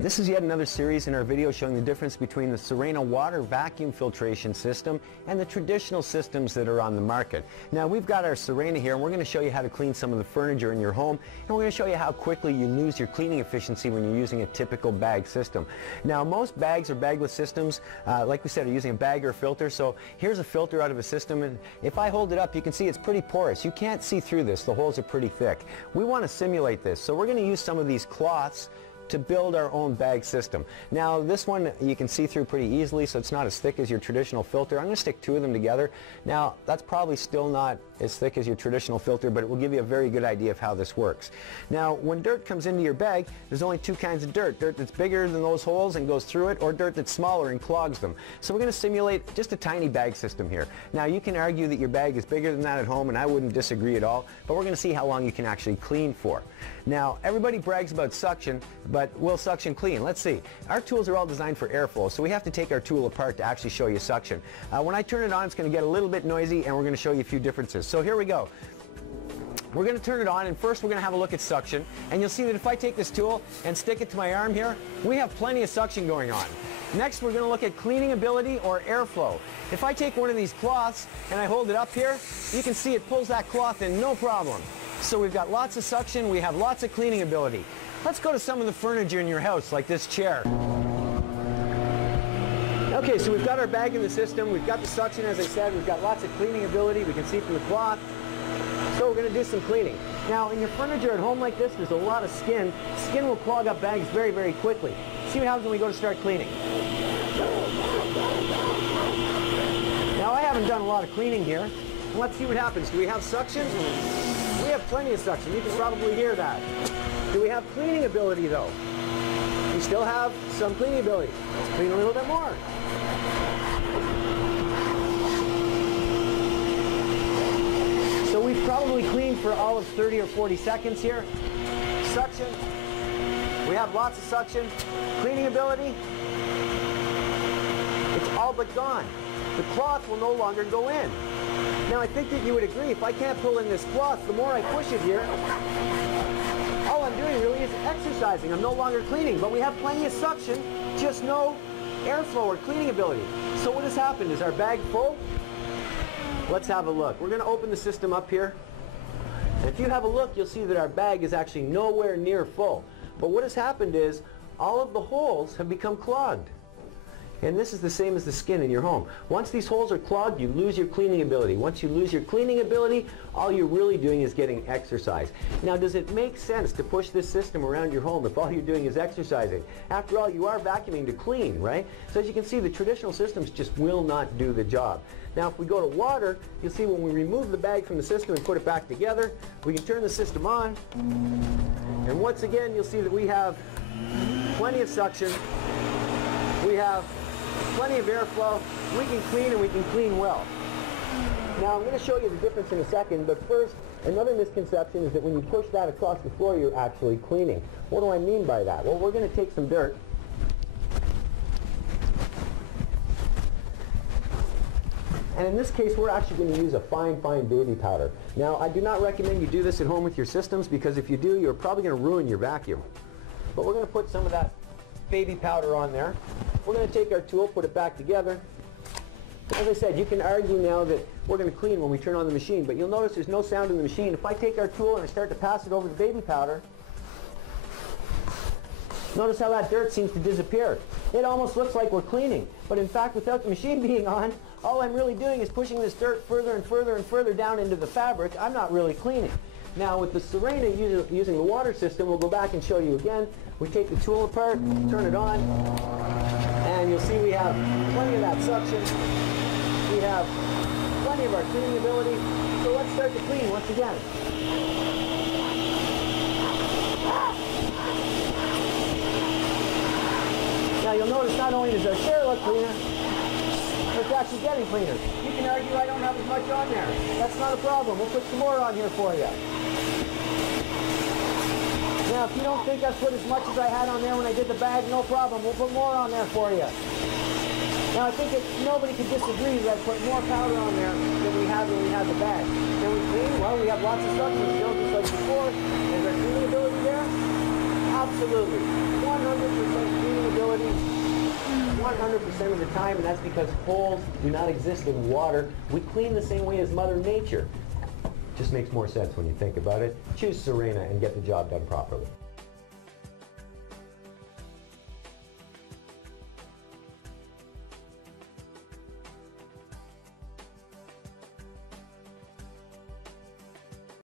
This is yet another series in our video showing the difference between the Sirena water vacuum filtration system and the traditional systems that are on the market. Now we've got our Sirena here and we're going to show you how to clean some of the furniture in your home, and we're going to show you how quickly you lose your cleaning efficiency when you're using a typical bag system. Now most bags or bagless systems, like we said, are using a bag or a filter. So here's a filter out of a system, and if I hold it up you can see it's pretty porous. You can't see through this. The holes are pretty thick. We want to simulate this, so we're going to use some of these cloths to build our own bag system. Now this one you can see through pretty easily, so it's not as thick as your traditional filter. I'm going to stick two of them together. Now that's probably still not as thick as your traditional filter, but it will give you a very good idea of how this works. Now when dirt comes into your bag, there's only two kinds of dirt. Dirt that's bigger than those holes and goes through it, or dirt that's smaller and clogs them. So we're going to simulate just a tiny bag system here. Now you can argue that your bag is bigger than that at home, and I wouldn't disagree at all, but we're going to see how long you can actually clean for. Now everybody brags about suction, but will suction clean? Let's see. Our tools are all designed for airflow, so we have to take our tool apart to actually show you suction. When I turn it on, it's going to get a little bit noisy, and we're going to show you a few differences. So here we go. We're going to turn it on, and first we're going to have a look at suction, and you'll see that if I take this tool and stick it to my arm here, we have plenty of suction going on. Next we're going to look at cleaning ability or airflow. If I take one of these cloths and I hold it up here, you can see it pulls that cloth in no problem. So we've got lots of suction, we have lots of cleaning ability. Let's go to some of the furniture in your house, like this chair. Okay, so we've got our bag in the system, we've got the suction, as I said, we've got lots of cleaning ability, we can see from the cloth. So we're going to do some cleaning. Now in your furniture at home like this, there's a lot of skin. Skin will clog up bags very, very quickly. See what happens when we go to start cleaning. Now I haven't done a lot of cleaning here. Let's see what happens. Do we have suction? We have plenty of suction. You can probably hear that. Do we have cleaning ability though? We still have some cleaning ability. Let's clean a little bit more. So we've probably cleaned for all of 30 or 40 seconds here. Suction. We have lots of suction. Cleaning ability. It's all but gone. The cloth will no longer go in. Now I think that you would agree, if I can't pull in this cloth, the more I push it here, all I'm doing really is exercising. I'm no longer cleaning, but we have plenty of suction, just no airflow or cleaning ability. So what has happened? Is our bag full? Let's have a look. We're going to open the system up here. And if you have a look, you'll see that our bag is actually nowhere near full. But what has happened is all of the holes have become clogged. And this is the same as the skin in your home. Once these holes are clogged, you lose your cleaning ability. Once you lose your cleaning ability, all you're really doing is getting exercise. Now, does it make sense to push this system around your home if all you're doing is exercising? After all, you are vacuuming to clean, right? So as you can see, the traditional systems just will not do the job. Now, if we go to water, you'll see when we remove the bag from the system and put it back together, we can turn the system on. And once again, you'll see that we have plenty of suction. We have plenty of airflow. We can clean, and we can clean well. Now I'm going to show you the difference in a second, but first, another misconception is that when you push that across the floor, you're actually cleaning. What do I mean by that? Well, we're going to take some dirt. And in this case, we're actually going to use a fine baby powder. Now, I do not recommend you do this at home with your systems, because if you do, you're probably going to ruin your vacuum. But we're going to put some of that baby powder on there. We're going to take our tool, put it back together. As I said, you can argue now that we're going to clean when we turn on the machine, but you'll notice there's no sound in the machine. If I take our tool and I start to pass it over the baby powder, notice how that dirt seems to disappear. It almost looks like we're cleaning, but in fact, without the machine being on, all I'm really doing is pushing this dirt further and further and further down into the fabric. I'm not really cleaning. Now with the Sirena using the water system, we'll go back and show you again. We take the tool apart, turn it on, and you'll see we have plenty of that suction. We have plenty of our cleaning ability. So let's start to clean once again. Now you'll notice not only does our chair look cleaner, but it's actually getting cleaner. You can argue I don't have as much on there. That's not a problem. We'll put some more on here for you. Now, if you don't think I've put as much as I had on there when I did the bag, no problem. We'll put more on there for you. Now, I think nobody could disagree that I put more powder on there than we had when we had the bag. Can we clean? Well, we have lots of suction still, just like before. Is our cleaning ability there? Absolutely. 100% 100% of the time, and that's because holes do not exist in water. We clean the same way as Mother Nature. Just makes more sense when you think about it. Choose Sirena and get the job done properly.